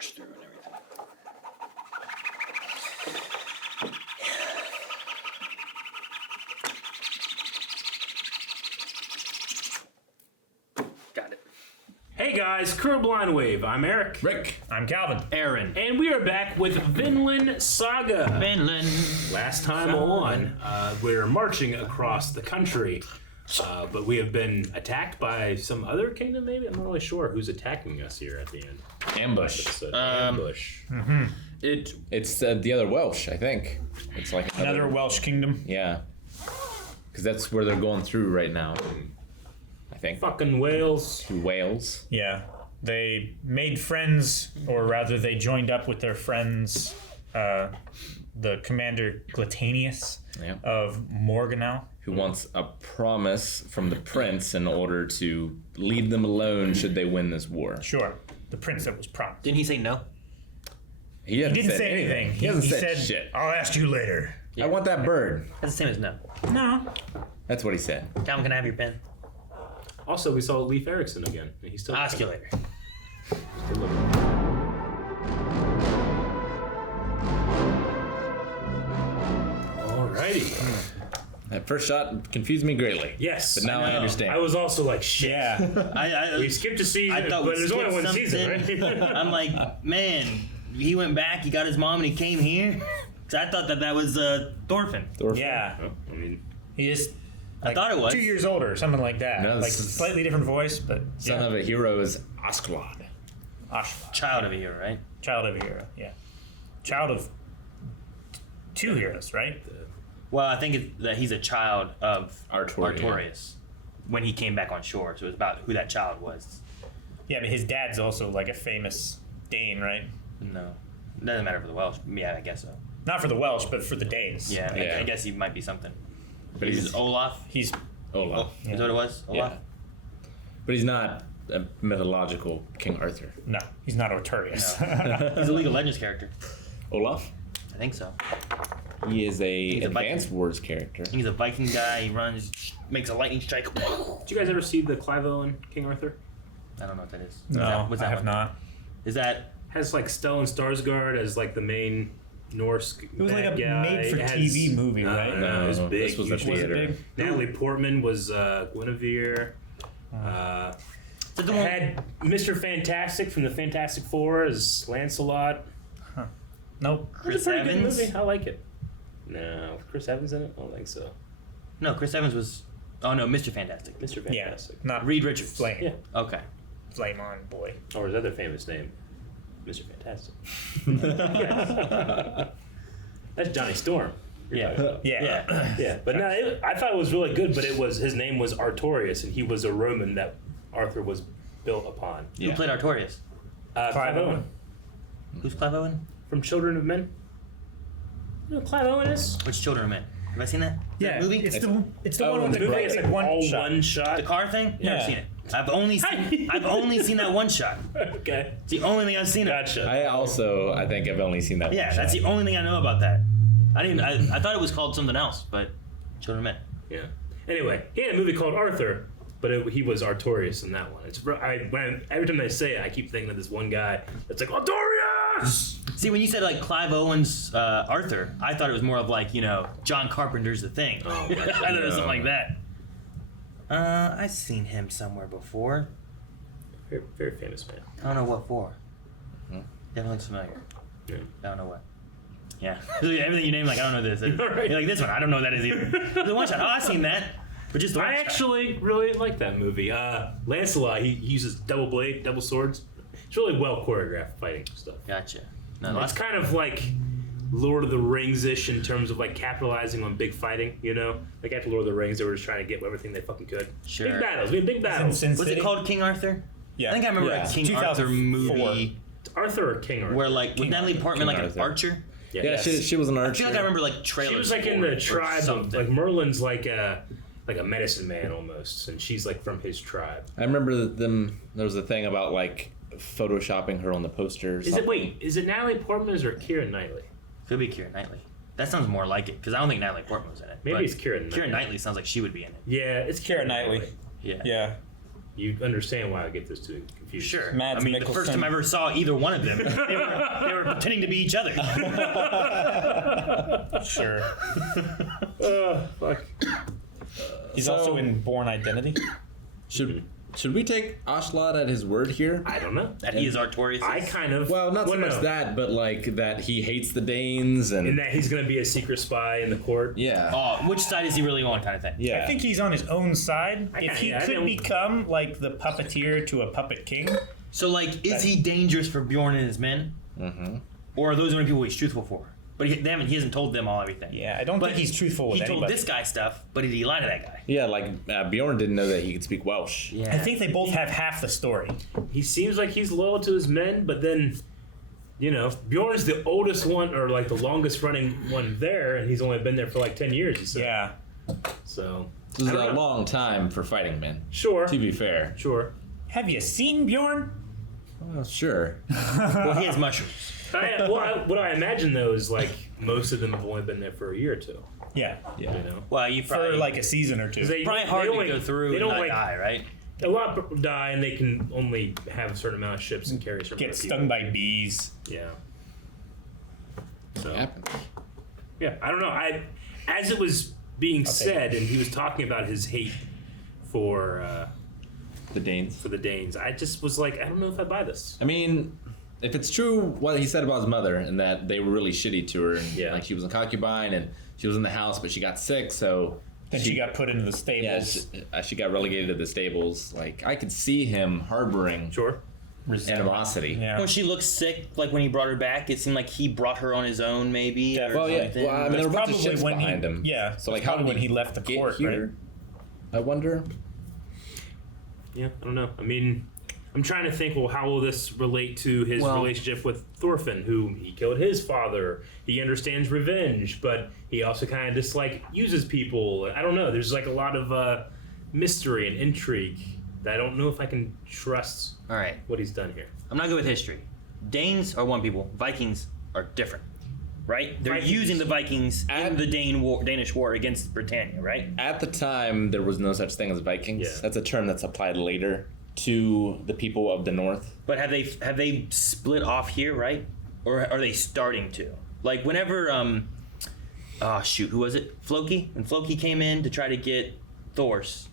brush through and everything. Got it. Hey guys, Crew Blind Wave. I'm Eric. Rick. I'm Calvin. Aaron. And we are back with Vinland Saga. Vinland. Last time on, we're marching across the country, but we have been attacked by some other kingdom, maybe? I'm not really sure who's attacking us here at the end. Ambush. Ambush. It's the other Welsh, I think. It's like Another Welsh kingdom. Yeah. Because that's where they're going through right now. I think. Fucking Wales. To Wales. Yeah. They made friends, or rather, they joined up with their friends, the commander Glatanius of Morganau. Who wants a promise from the prince in order to leave them alone should they win this war. Sure. The prince that was promised. Didn't he say no? He Didn't say anything. He hasn't he said said, shit. I'll ask you later. I want that bird. That's the same as no. No. That's what he said. Calvin, can I have your pen? Also, we saw Leif Erikson again. He's still I'll ask you later. Alrighty. That first shot confused me greatly. Yes. But now I understand. I was also like, shit. Yeah. We skipped a season, I thought but we there's only skipped one season, something. right? I'm like, man, he went back, he got his mom, and he came here. So I thought that was Thorfinn. Yeah. Well, I mean, He is. I thought it was. 2 years older, something like that. No, like this is- slightly different voice, but Son of a hero is Asklad. Ashla. Child of a hero, right? Child of a hero. Yeah. Child of two heroes, right? Well, I think that he's a child of Artorius. Artorius when he came back on shore. So it was about who that child was. Yeah, but his dad's also like a famous Dane, right? No. It doesn't matter for the Welsh. Yeah, I guess so. Not for the Welsh, but for the Danes. Yeah, Yeah. I guess he might be something. But He's Olaf. He's Olaf. Is that what it was? Olaf? Yeah. But he's not a mythological King Arthur. no, he's not Artorius. He's a League of Legends character. Olaf? I think so. He is a a Advanced Wars character. He's a Viking guy. He runs, makes a lightning strike. did you guys ever see the Clive Owen King Arthur? I don't know what that is. No, What's I that have one? not. Is that Has like Stellan Skarsgård as like the main Norse. It was like a made-for-TV movie, right? No, it was big. This was a Was it theater. big? Natalie Portman was Guinevere. is that the one? Had Mr. Fantastic from the Fantastic Four as Lancelot. Nope. It's a Chris pretty good Evans? movie. I like it. No, Chris Evans in it? I don't think so. No, Chris Evans was. Oh no, Mr. Fantastic. Mr. Yeah, Fantastic. not Reed Richards. Flame. Yeah. Okay. Flame on, boy. Or his other famous name, Mr. Fantastic. That's Johnny Storm. Yeah. Yeah. Yeah, but no, I thought it was really good. But his name was Artorius, and he was a Roman that Arthur was built upon. Who played Artorius? Clive Owen Who's Clive Owen? from Children of Men. You know who Clive Owen is? Which Children of Men? Have I seen that? Yeah. That movie? It's the one with The the movie is great like one all shot. one shot. The car thing? Yeah. Never seen it. I've only seen that one shot. Okay, It's the only thing I've seen. gotcha. I think I've only seen that Yeah, one that's shot. the only thing I know about that. I thought it was called something else, but Children of Men. Yeah. Anyway, he had a movie called Arthur, but he was Artorius in that one. Every time they say it, I keep thinking of this one guy that's like Artorius. See, when you said like Clive Owen's Arthur, I thought it was more of like, John Carpenter's The Thing. Oh, I thought it was something like that. I've seen him somewhere before. Very, very famous man. I don't know what for. Definitely looks familiar. Yeah. I don't know what. Yeah. Everything you name, like, I don't know this. Right. You're like, this one, I don't know what that is either. The one shot, oh, I've seen that. But just the one I shot. actually really like that movie. Lancelot, he uses double blade, double swords. It's really well choreographed fighting stuff. Gotcha. No, It's kind of like Lord of the Rings-ish in terms of like capitalizing on big fighting, Like after Lord of the Rings, they were just trying to get everything they fucking could. Sure. Big battles, we had big battles. Sin Was City? it called King Arthur? Yeah. I think I remember Yeah. a King Arthur 2004. movie Arthur or King Arthur? where like with Natalie Portman King like Arthur. an archer. Yeah, yes. she was an I archer. feel like I remember like trailers. She was like in for the it or tribe of, something. like Merlin's like a medicine man almost, and she's like from his tribe. I remember them. There was a thing about like photoshopping her on the poster. Is it Natalie Portman or Keira Knightley? Could be Keira Knightley. That sounds more like it because I don't think Natalie Portman was in it. Maybe but it's Keira Knightley. Keira Knightley sounds like she would be in it. Yeah, it's Keira Knightley. Yeah. Yeah. You understand why I get those two confused. Sure. Mads I mean, the first time I ever saw either one of them, they were pretending to be each other. Sure. Fuck. He's also in Born Identity. Should we take Ashlad at his word here? I don't know. That he is Artorias. I kind of. Well, not so much no. that, but like that he hates the Danes and And that he's going to be a secret spy in the court. yeah. Oh, which side is he really on, kind of thing? Yeah. I think he's on his own side. If he I could don't- become like the puppeteer to a puppet king, So, like, is he dangerous for Bjorn and his men? Mm-hmm. Or are those the only people he's truthful for? But he hasn't told them all everything. yeah, I don't But think he's truthful with He told anybody. this guy stuff, but did he lie to that guy? Yeah, like Bjorn didn't know that he could speak Welsh. Yeah. I think they both have half the story. He seems like he's loyal to his men, but then, Bjorn's the oldest one, or like the longest running one there, and he's only been there for like 10 years, he said. Yeah. So, This is I a don't know. long time for fighting men. Sure. To be fair. Sure. Have you seen Bjorn? Well, sure. Well, he has mushrooms. What I imagine, though, is like most of them have only been there for a year or two. Yeah. Yeah. Well, you probably For like a season or two. They, probably they hard only- to go through They and don't not like die, right? a lot of people die, and they can only have a certain amount of ships and carry a certain Get amount of stung people. by bees. Yeah. So Happens. yeah, I don't know. As it was being said, and he was talking about his hate for The Danes. the Danes, I just was like, I don't know if I buy this. I mean, if it's true what he said about his mother and that they were really shitty to her, and Yeah. like she was a concubine and she was in the house, but she got sick, so Then she got put into the yeah, stables. she got relegated to the stables. Like I could see him harboring Sure. animosity. Yeah. When she looked sick, like when he brought her back, it seemed like he brought her on his own, maybe. Yeah, or Well, yeah. something. Well, I mean, there were a bunch of probably ships when he- behind him. yeah, So like, that's how probably did when he left the get port, here? I wonder. Yeah, I don't know. I mean, I'm trying to think, well, how will this relate to his Well- relationship with Thorfinn, who he killed his father? He understands revenge, but he also kind of just like uses people. I don't know. There's like a lot of mystery and intrigue that I don't know if I can trust All right. what he's done here. I'm not good with history. Danes are one people. Vikings are different, right? They're Vikings. using the Vikings in the Danish war against Britannia, right? At the time, there was no such thing as Vikings. Yeah. That's a term that's applied later to the people of the north. But have they split off here, right? Or are they starting to? Like whenever who was it? Floki? When Floki came in to try to get Thor's,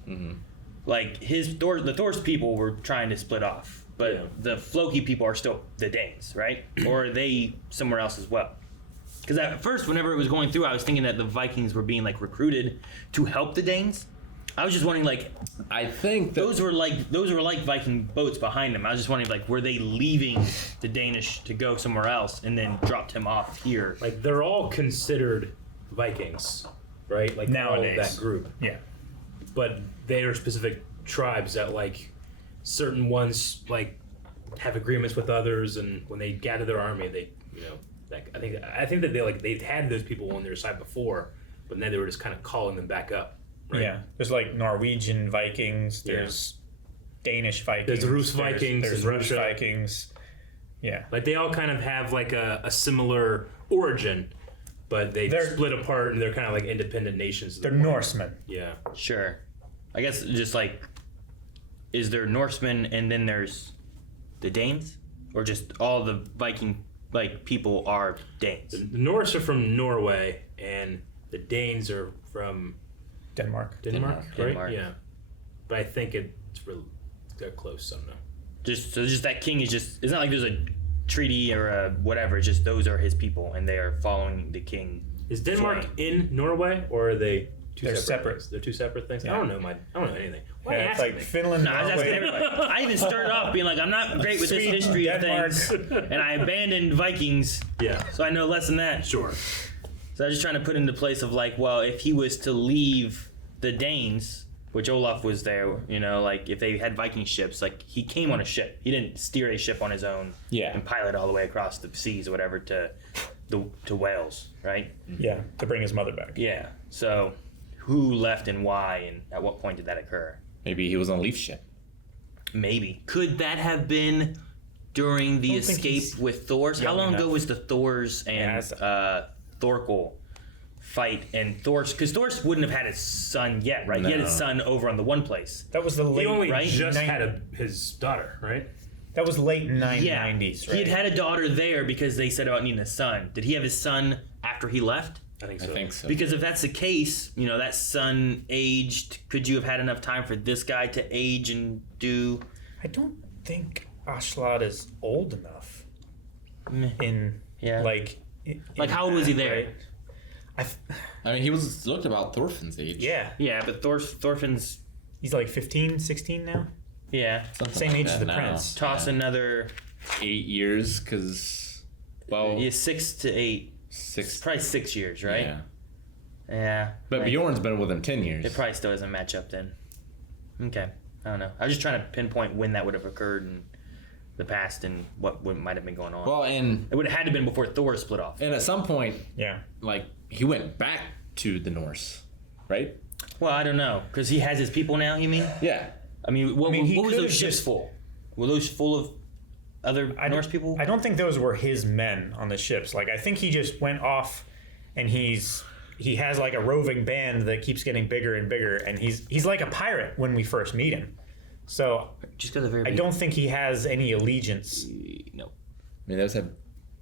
like the Thor's people were trying to split off, but Yeah. the Floki people are still the Danes, right? Or are they somewhere else as well? Because at first, whenever it was going through, I was thinking that the Vikings were being like recruited to help the Danes. I was just wondering, like, I think that those were like Viking boats behind them. I was just wondering, like, were they leaving the Danish to go somewhere else and then dropped him off here? Like they're all considered Vikings, right? Like Nowadays. all of that group. Yeah. But they are specific tribes that like certain ones like have agreements with others, and when they gather their army, they I think that they've had those people on their side before, but then they were just kind of calling them back up. Right? Yeah. There's like Norwegian Vikings. There's Danish Vikings. There's Rus Vikings There's in Rus Russia. Vikings. Yeah. Like they all kind of have like a similar origin, but they They're- split apart and they're kind of like independent nations. at the They're point. Norsemen. Yeah. Sure. I guess just like, is there Norsemen and then there's the Danes? Or just all the Viking, like, people are Danes? The Norse are from Norway, and the Danes are from Denmark. Denmark, right? Denmark. Yeah. But I think it's really they're close somehow. Just that king is just, it's not like there's a treaty or a whatever, it's just those are his people and they are following the king. Is Denmark Fine. in Norway, or are they They're separate. things? They're two separate things. Yeah. I don't know anything. Why Yeah, it's ask like me? Finland, No, I was asking Norway. everybody. I even started off being like, I'm not great with this Sweden, history of Denmark. things, and I abandoned Vikings, Yeah, so I know less than that. sure. So I was just trying to put into place of like, well, if he was to leave the Danes, which Olaf was there, like if they had Viking ships, like he came on a ship. He didn't steer a ship on his own Yeah. and pilot all the way across the seas or whatever to Wales, right? Yeah, to bring his mother back. Yeah. So who left and why and at what point did that occur? maybe he was on a leaf ship. Maybe. Could that have been during the don't think escape he's with Thor's? How young long ago enough. was the Thor's and Yeah, Thorkel fight, and because Thor wouldn't have had his son yet, right? He had his son over on the one place. That was the late. He only right? just had his daughter, right? That was late Yeah, 90s, right? he had a daughter there because they said about needing a son. Did he have his son after he left? I think I so. think so. Because if that's the case, that son aged. Could you have had enough time for this guy to age and do? I don't think Ashlad is old enough. Meh. In Yeah. like How old was he there? right? I mean, he looked about Thorfinn's age. Yeah, Yeah, but Thorfinn's. he's like 15, 16 now. Yeah, Something Same like age as that the now. prince. toss another. 8 years, because Yeah, 6 to 8. 6. Probably 6 years, right? Yeah. Yeah. But Like, Bjorn's been with him 10 years. it probably still doesn't match up then. Okay, I don't know. I was just trying to pinpoint when that would have occurred in the past and what might have been going on. Well, and it would have had to been before Thor split off. at some point, Yeah. like, he went back to the Norse, right? Well, I don't know because he has his people now. You mean? Yeah. I mean, what he was could've those ships just- full? Were those full of other Norse people? I don't think those were his men on the ships. Like I think he just went off, and he has like a roving band that keeps getting bigger and bigger, and he's like a pirate when we first meet him. So Just because of very. I don't think he has any allegiance. No. I mean, those have,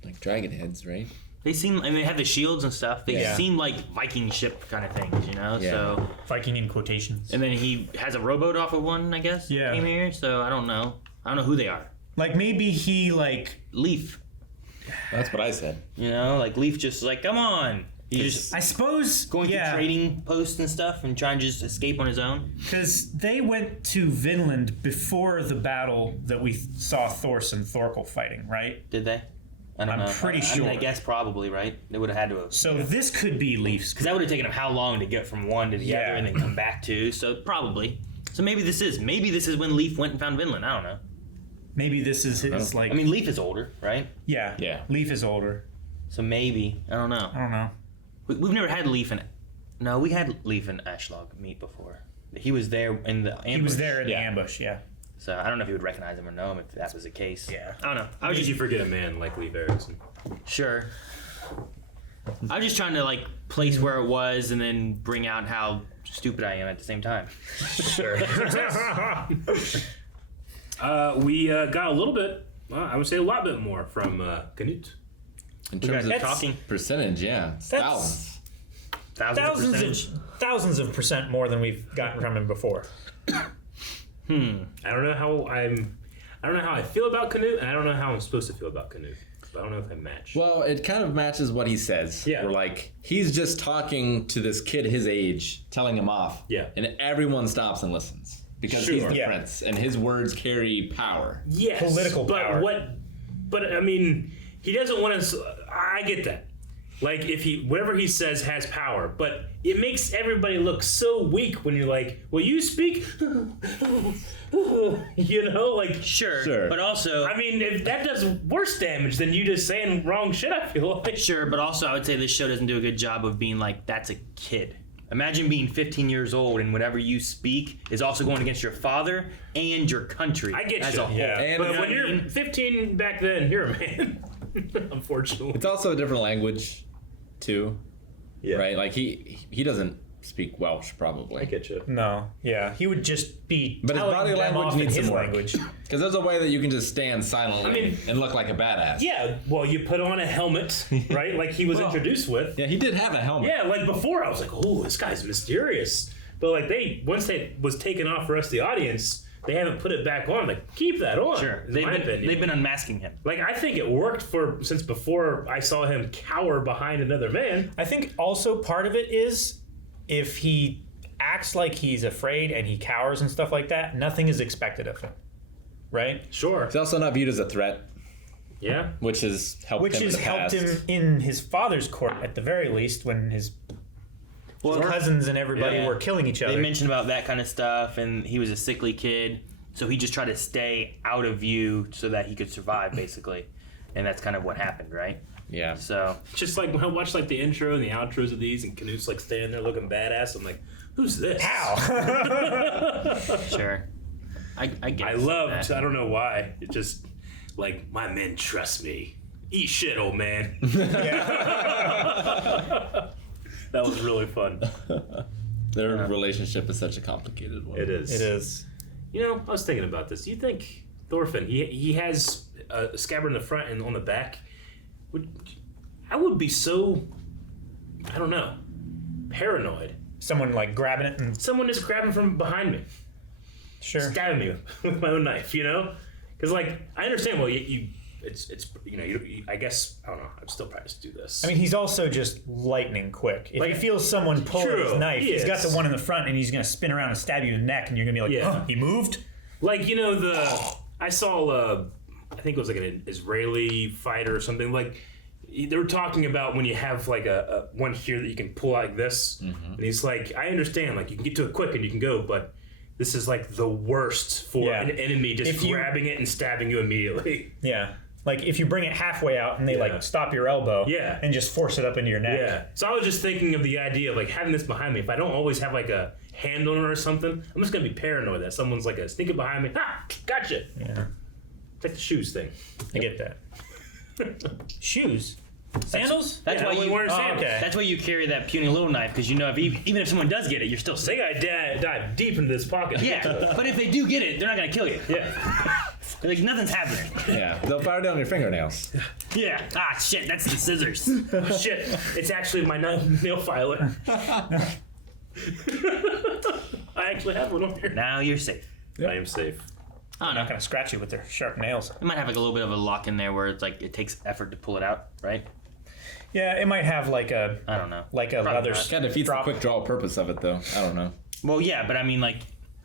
like, dragon heads, right? They seem. I mean, they have the shields and stuff. They Yeah. seem like Viking ship kind of things, Yeah. So. Viking in quotations. And then he has a rowboat off of one, I guess. Yeah. Came here, so I don't know. I don't know who they are. Like maybe he like Leaf, That's what I said. like Leaf, just like come on. He's just I suppose going through trading posts and stuff and trying to just escape on his own. because they went to Vinland before the battle that we saw Thors and Thorkel fighting, right? Did they? I don't I'm know. pretty I mean, I sure. guess probably, right? They would have had to have. So this could be Leaf's. Because that would have taken them how long to get from one to the Yeah. other and then come back to? So probably. So maybe this is when Leaf went and found Vinland. I don't know. Maybe this is his like. I mean, Leaf is older, right? yeah. Yeah. Leaf is older. So maybe I don't know. I don't know. We've never had Leaf and no, we had Leaf and Ashlog meet before. He was there in the ambush. He was there in Yeah. the ambush. Yeah. So I don't know if he would recognize him or know him if that was the case. Yeah. I don't know. I How was did just you forget a man like Lee Erickson? sure. I was just trying to like place where it was and then bring out how stupid I am at the same time. Sure. We got a little bit, I would say a lot bit more from Canute. In terms of got talking. percentage, yeah. It's thousands. Thousands of percent more than we've gotten from him before. I don't know how I feel about Canute, and I don't know how I'm supposed to feel about Canute. But I don't know if I match. Well, it kind of matches what he says. Yeah. We're like, he's just talking to this kid his age, telling him off. Yeah. And everyone stops and listens. Because he's Sure. the Yeah. prince, and his words carry power. Yes, Political but power. But I mean, he doesn't want to. I get that. Like if whatever he says has power, but it makes everybody look so weak when you're like, "Well, you speak," like Sure. But also I mean, if that does worse damage than you just saying wrong shit, I feel like. sure, but also I would say this show doesn't do a good job of being like that's a kid. Imagine being 15 years old and whatever you speak is also going against your father and your country. I get as you. a whole. Yeah. And But it's- when you're 15 back then, you're a man. Unfortunately. It's also a different language, too. Yeah. Right? Like, he doesn't speak Welsh, probably. I get you. No. Yeah. He would just be. But his telling body them language off in needs his some work. language. Because there's a way that you can just stand silently I mean- and look like a badass. Yeah, well, you put on a helmet, right? Like he was introduced with. Yeah, he did have a helmet. Yeah, like before, I was like, "Oh, this guy's mysterious." But like once they was taken off for us, the audience, they haven't put it back on. Like, keep that on. Sure. is They've my been, opinion. they've been unmasking him. Like, I think it worked since before I saw him cower behind another man. I think also part of it is if he acts like he's afraid and he cowers and stuff like that, nothing is expected of him. Right? Sure. He's also not viewed as a threat, Yeah. which has helped Which him in has the helped past. him in his father's court at the very least when his cousins and everybody Yeah. were killing each They other. mentioned about that kind of stuff, and he was a sickly kid, so he just tried to stay out of view so that he could survive, basically. And that's kind of what happened, right? Yeah. So, Just like when I watch like the intro and the outros of these, and Canute's like standing there looking badass. I'm like, who's this? How? sure. I guess. I loved. I don't know why. It just like my men trust me. Eat shit, old man. That That was really fun. Their relationship is such a complicated one. It is. It is. You know, I was thinking about this. You think Thorfinn, he has a scabbard in the front and on the back. I would be so, I don't know, paranoid. Someone like grabbing it and Someone just grabbing from behind me, stabbing me with my own knife. You know, because like I understand. Well, it's you know, I guess I don't know. I'm still practicing to do this. I mean, he's also just lightning quick. If Like, he feels someone pull true, his knife, he he's got is. the one in the front, and he's gonna spin around and stab you in the neck, and you're gonna be like, Yeah. huh, he moved? like you know I saw I think it was like an Israeli fighter or something. Like they were talking about when you have like a one here that you can pull like this, and he's like, I understand, like you can get to it quick and you can go, but this is like the worst for Yeah. an enemy just If you- grabbing it and stabbing you immediately. Yeah. Like if you bring it halfway out and they like stop your elbow Yeah. and just force it up into your neck. Yeah. So I was just thinking of the idea of like having this behind me. If I don't always have like a hand on it or something, I'm just gonna be paranoid that someone's like sneaking behind me. Ah, gotcha. Yeah. It's like the shoes thing. I get that. Shoes? Sandals? That's Yeah, why I wouldn't you. wear sandals. okay. That's why you carry that puny little knife, because you know even if someone does get it, you're still They safe. gotta dive deep into this pocket. Yeah, but if they do get it, they're not gonna kill you. Yeah. They're like nothing's happening. Yeah, they'll fire down your fingernails. Yeah. Ah, shit. That's the scissors. Shit. It's actually my nail filer. I actually have one on here. Now you're safe. I am safe. I don't Not know. gonna scratch you with their sharp nails. It might have like a little bit of a lock in there where it's like it takes effort to pull it out, right? Yeah, it might have like a I don't know. leather Probably not. Kind of defeats the drop. quick draw purpose of it, though. I don't know. Well, yeah, but I mean, like,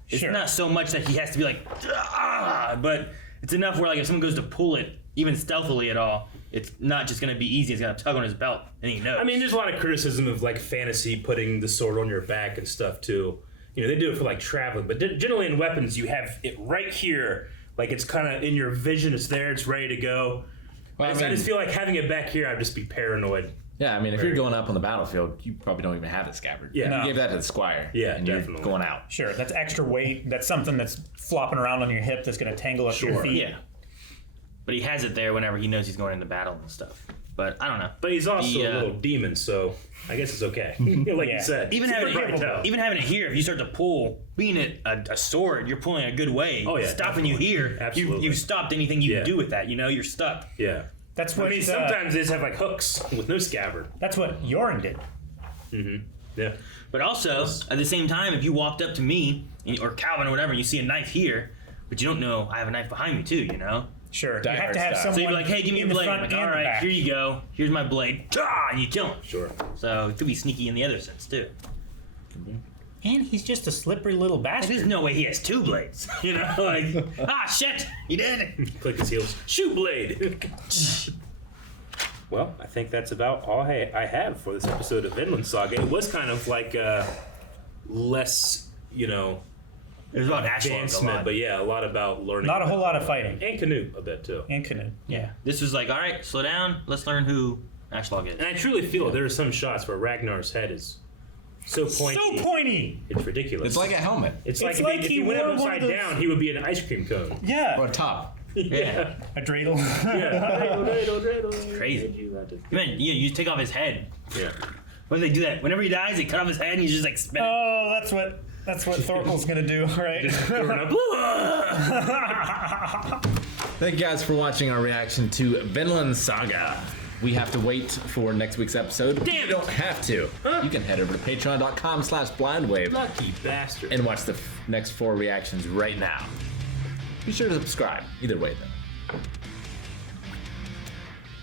it's Sure. not so much that he has to be like, ah, but it's enough where like if someone goes to pull it, even stealthily at all, it's not just gonna be easy. It's gonna tug on his belt, and he knows. I mean, there's a lot of criticism of like fantasy putting the sword on your back and stuff too. You know, they do it for like traveling, but generally in weapons, you have it right here. Like it's kind of in your vision. It's there. It's ready to go. Well, I just feel like having it back here, I'd just be paranoid. yeah, I mean, if you're going up on the battlefield, you probably don't even have the scabbard. Yeah. You No. gave that to the squire. Yeah, and you're definitely. going out. Sure, that's extra weight. That's something that's flopping around on your hip that's gonna tangle up your Sure. feet. yeah, but he has it there whenever he knows he's going into battle and stuff. But I don't know. But he's also The, a little demon, so I guess it's okay. Like Yeah. you said, Even it's having, pretty hard to tell. even having it here, if you start to pull, being a sword, you're pulling a good way. Oh, yeah, stopping you definitely. here, Absolutely. you've stopped anything you Yeah. can do with that. You know, you're stuck. Yeah. That's I what mean, sometimes they just have like hooks with no scabbard. that's what Yorin did. Yeah. But also, at the same time, if you walked up to me or Calvin or whatever, and you see a knife here, but you don't know I have a knife behind me too. You know. Sure, Die you have hard to have style. someone So you'd be like, hey, give me in a the blade. front Like, and all the right, back. here you go. Here's my blade. Ah, and you kill him. Sure. So it could be sneaky in the other sense too. And he's just a slippery little bastard. There's no way he has two blades. You know, like shit, he did. Click his heels. Shoot blade. Well, I think that's about all I have for this episode of Vinland Saga. It was kind of like less, you know, There's a lot of advancement, but yeah, a lot about learning. Not a whole lot of fighting. And canoe a bit too. And canoe. Yeah, this was like, all right, slow down. Let's learn who Ashlog is. And I truly feel there are some shots where Ragnar's head is so pointy. So pointy. It's ridiculous. It's like a helmet It's It's like, like if he he went wore one upside of those- down, he would be an ice cream cone. Yeah. or a top. Yeah. A dreidel. Yeah. Crazy. Man, you take off his head. Yeah. When they do that, whenever he dies, they cut off his head and he's just like spinning. Oh, that's what Thorkel's gonna do, right? Thank you guys for watching our reaction to Vinland Saga. We have to wait for next week's episode. Damn You it. don't have to. Huh? You can head over to patreon.com/blindwave Lucky bastard. and watch the next 4 reactions right now. Be sure to subscribe. Either way, though.